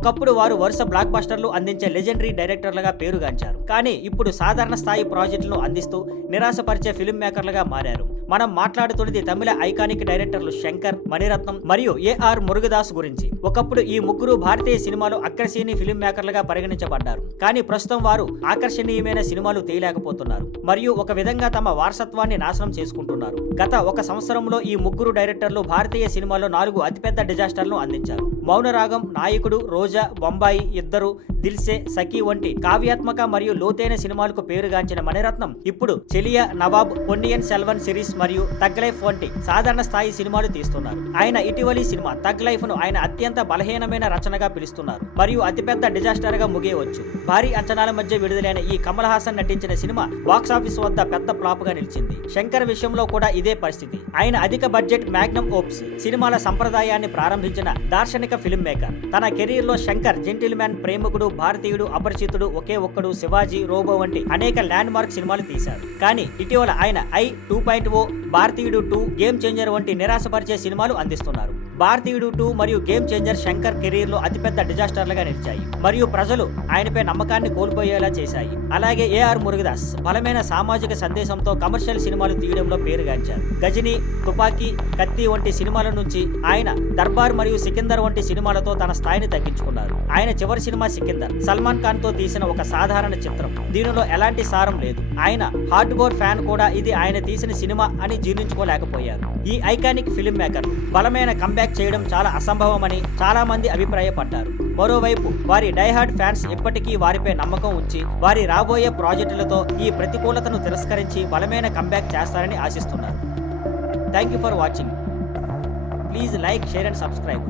ఒకప్పుడు వారు వరుస బ్లాక్ బస్టర్లు అందించే లెజెండరీ డైరెక్టర్లుగా పేరుగాంచారు. కానీ ఇప్పుడు సాధారణ స్థాయి ప్రాజెక్టులను అందిస్తూ నిరాశపరిచే ఫిల్మ్ మేకర్లుగా మారారు. మనం మాట్లాడుతున్నది తమిళ ఐకానిక్ డైరెక్టర్లు శంకర్, మణిరత్నం మరియు ఏఆర్ మురుగదాస్ గురించి. ఒకప్పుడు ఈ ముగ్గురు భారతీయ సినిమాలో అగ్రశ్రేణి ఫిల్మ్ మేకర్లుగా పరిగణించబడ్డారు. కానీ ప్రస్తుతం వారు ఆకర్షణీయమైన సినిమాలు తీయలేకపోతున్నారు మరియు ఒక విధంగా తమ వారసత్వాన్ని నాశనం చేసుకుంటున్నారు. గత ఒక సంవత్సరంలో ఈ ముగ్గురు డైరెక్టర్లు భారతీయ సినిమాలో 4 అతిపెద్ద డిజాస్టర్లను అందించారు. మౌనరాగం, నాయకుడు, రోజా, బొంబాయి, ఇద్దరు, దిల్సే, సఖీ వంటి కావ్యాత్మక మరియు లోతైన సినిమాలకు పేరుగాంచిన మణిరత్నం ఇప్పుడు చెలియా, నవాబ్, పొన్నియిన్ సెల్వన్ సిరీస్ మరియు తగ్ లైఫ్ వంటి సాధారణ స్థాయి సినిమాలు తీస్తున్నారు. ఆయన ఇటీవలి సినిమా తగ్ లైఫ్ ను ఆయన అత్యంత బలహీనమైన రచనగా పిలుస్తున్నారు మరియు అతిపెద్ద డిజాస్టర్ గా ముగియవచ్చు. భారీ అంచనాల మధ్య విడుదలైన ఈ కమల్ హాసన్ నటించిన సినిమా బాక్సాఫీస్ వద్ద పెద్ద ఫ్లాప్ గా నిలిచింది. శంకర్ విషయంలో కూడా ఇదే పరిస్థితి. ఆయన అధిక బడ్జెట్ మ్యాగ్నమ్ ఓప్స్ సినిమాల సంప్రదాయాన్ని ప్రారంభించిన దార్శనిక ఫిల్మ్ మేకర్. తన కెరీర్ లో శంకర్ జెంటిల్ మ్యాన్, ప్రేమికుడు, భారతీయుడు, అపరిచితుడు, ఒకే ఒక్కడు, శివాజీ, రోబో వంటి అనేక ల్యాండ్ మార్క్ సినిమాలు తీశారు. కానీ ఇటీవల ఆయన ఐ 2.0, భారతీయుడు 2, గేమ్ చేంజర్ వంటి నిరాశపరిచే సినిమాలు అందిస్తున్నారు. భారతీయుడు 2 మరియు గేమ్ చేంజర్ శంకర్ కెరీర్ లో అతిపెద్ద డిజాస్టర్లుగా నిలిచాయి మరియు ప్రజలు ఆయనపై నమ్మకాన్ని కోల్పోయేలా చేశాయి. అలాగే ఏఆర్ మురుగదాస్ బలమైన సామాజిక సందేశంతో కమర్షియల్ సినిమాలు తీయడంలో పేరుగాంచారు. గజనీ, తుపాకీ, కత్తి వంటి సినిమాల నుంచి ఆయన దర్బార్ మరియు సికిందర్ వంటి సినిమాలతో తన స్థాయిని తగ్గించుకున్నారు. ఆయన చివరి సినిమా సికిందర్ సల్మాన్ ఖాన్ తో తీసిన ఒక సాధారణ చిత్రం. దీనిలో ఎలాంటి సారం లేదు. ఆయన హార్డ్ కోర్ ఫ్యాన్ కూడా ఇది ఆయన తీసిన సినిమా అని జీర్ణించుకోలేకపోయారు. ఈ ఐకానిక్ ఫిల్మ్ మేకర్ బలమైన కంబ్యాక్ చేయడం చాలా అసంభవమని చాలా మంది అభిప్రాయపడ్డారు. మరోవైపు వారి డైహార్డ్ ఫ్యాన్స్ ఇప్పటికీ వారిపై నమ్మకం ఉంచి వారి రాబోయే ప్రాజెక్టులతో ఈ ప్రతికూలతను తిరస్కరించి బలమైన కంబ్యాక్ చేస్తారని ఆశిస్తున్నారు. Thank you for watching. Please like, share and subscribe.